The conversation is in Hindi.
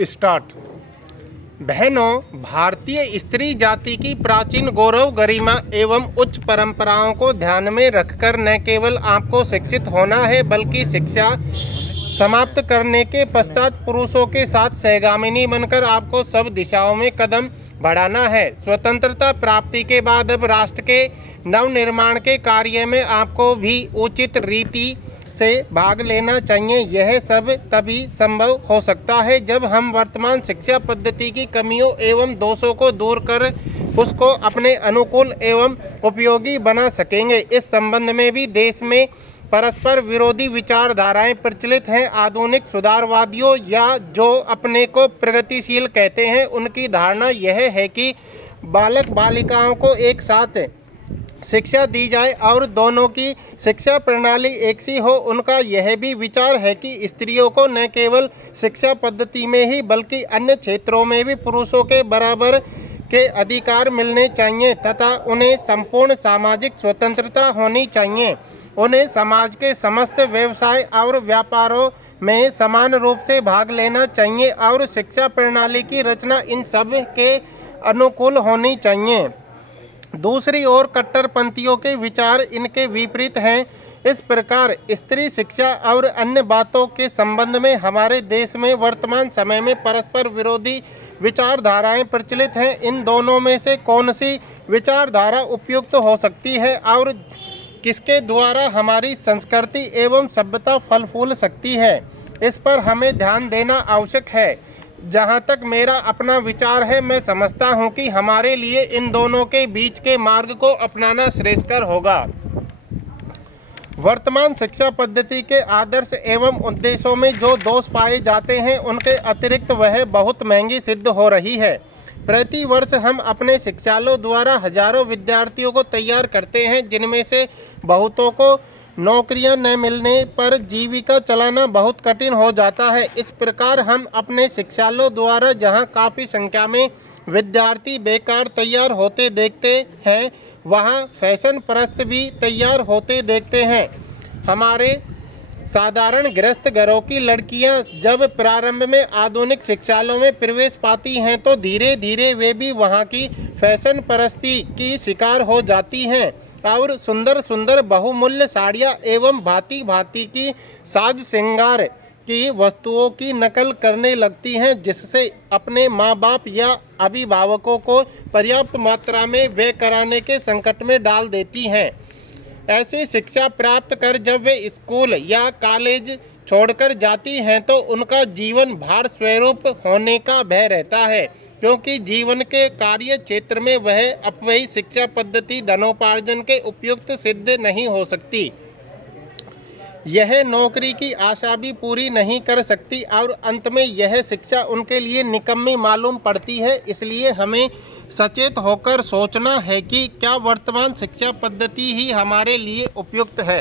स्टार्ट। बहनों, भारतीय स्त्री जाति की प्राचीन गौरव, गरिमा एवं उच्च परंपराओं को ध्यान में रखकर न केवल आपको शिक्षित होना है, बल्कि शिक्षा समाप्त करने के पश्चात पुरुषों के साथ सहगामिनी बनकर आपको सब दिशाओं में कदम बढ़ाना है। स्वतंत्रता प्राप्ति के बाद अब राष्ट्र के नवनिर्माण के कार्य में आपको भी उचित रीति से भाग लेना चाहिए। यह सब तभी संभव हो सकता है जब हम वर्तमान शिक्षा पद्धति की कमियों एवं दोषों को दूर कर उसको अपने अनुकूल एवं उपयोगी बना सकेंगे। इस संबंध में भी देश में परस्पर विरोधी विचारधाराएं प्रचलित हैं। आधुनिक सुधारवादियों या जो अपने को प्रगतिशील कहते हैं, उनकी धारणा यह है कि बालक बालिकाओं को एक साथ शिक्षा दी जाए और दोनों की शिक्षा प्रणाली एक सी हो। उनका यह भी विचार है कि स्त्रियों को न केवल शिक्षा पद्धति में ही बल्कि अन्य क्षेत्रों में भी पुरुषों के बराबर के अधिकार मिलने चाहिए तथा उन्हें संपूर्ण सामाजिक स्वतंत्रता होनी चाहिए। उन्हें समाज के समस्त व्यवसाय और व्यापारों में समान रूप से भाग लेना चाहिए और शिक्षा प्रणाली की रचना इन सब के अनुकूल होनी चाहिए। दूसरी ओर कट्टरपंथियों के विचार इनके विपरीत हैं। इस प्रकार स्त्री शिक्षा और अन्य बातों के संबंध में हमारे देश में वर्तमान समय में परस्पर विरोधी विचारधाराएं प्रचलित हैं। इन दोनों में से कौन सी विचारधारा उपयुक्त हो सकती है और किसके द्वारा हमारी संस्कृति एवं सभ्यता फल फूल सकती है, इस पर हमें ध्यान देना आवश्यक है। जहाँ तक मेरा अपना विचार है, मैं समझता हूँ कि हमारे लिए इन दोनों के बीच के मार्ग को अपनाना श्रेयस्कर होगा। वर्तमान शिक्षा पद्धति के आदर्श एवं उद्देश्यों में जो दोष पाए जाते हैं, उनके अतिरिक्त वह बहुत महंगी सिद्ध हो रही है। प्रति वर्ष हम अपने शिक्षालयों द्वारा हजारों विद्यार्थियों को तैयार करते हैं, जिनमें से बहुतों को नौकरियां न मिलने पर जीविका चलाना बहुत कठिन हो जाता है। इस प्रकार हम अपने शिक्षालयों द्वारा जहां काफ़ी संख्या में विद्यार्थी बेकार तैयार होते देखते हैं, वहां फैशन परस्त भी तैयार होते देखते हैं। हमारे साधारण गृहस्थ घरों की लड़कियां जब प्रारंभ में आधुनिक शिक्षालयों में प्रवेश पाती हैं, तो धीरे धीरे वे भी वहां की फैशन परस्ती की शिकार हो जाती हैं और सुंदर सुंदर बहुमूल्य साड़ियाँ एवं भांति भांति की साज श्रृंगार की वस्तुओं की नकल करने लगती हैं, जिससे अपने माँ बाप या अभिभावकों को पर्याप्त मात्रा में व्यय कराने के संकट में डाल देती हैं। ऐसी शिक्षा प्राप्त कर जब वे स्कूल या कॉलेज छोड़कर जाती हैं, तो उनका जीवन भार स्वरूप होने का भय रहता है, क्योंकि जीवन के कार्य क्षेत्र में वह अपवही शिक्षा पद्धति धनोपार्जन के उपयुक्त सिद्ध नहीं हो सकती। यह नौकरी की आशा भी पूरी नहीं कर सकती और अंत में यह शिक्षा उनके लिए निकम्मी मालूम पड़ती है। इसलिए हमें सचेत होकर सोचना है कि क्या वर्तमान शिक्षा पद्धति ही हमारे लिए उपयुक्त है।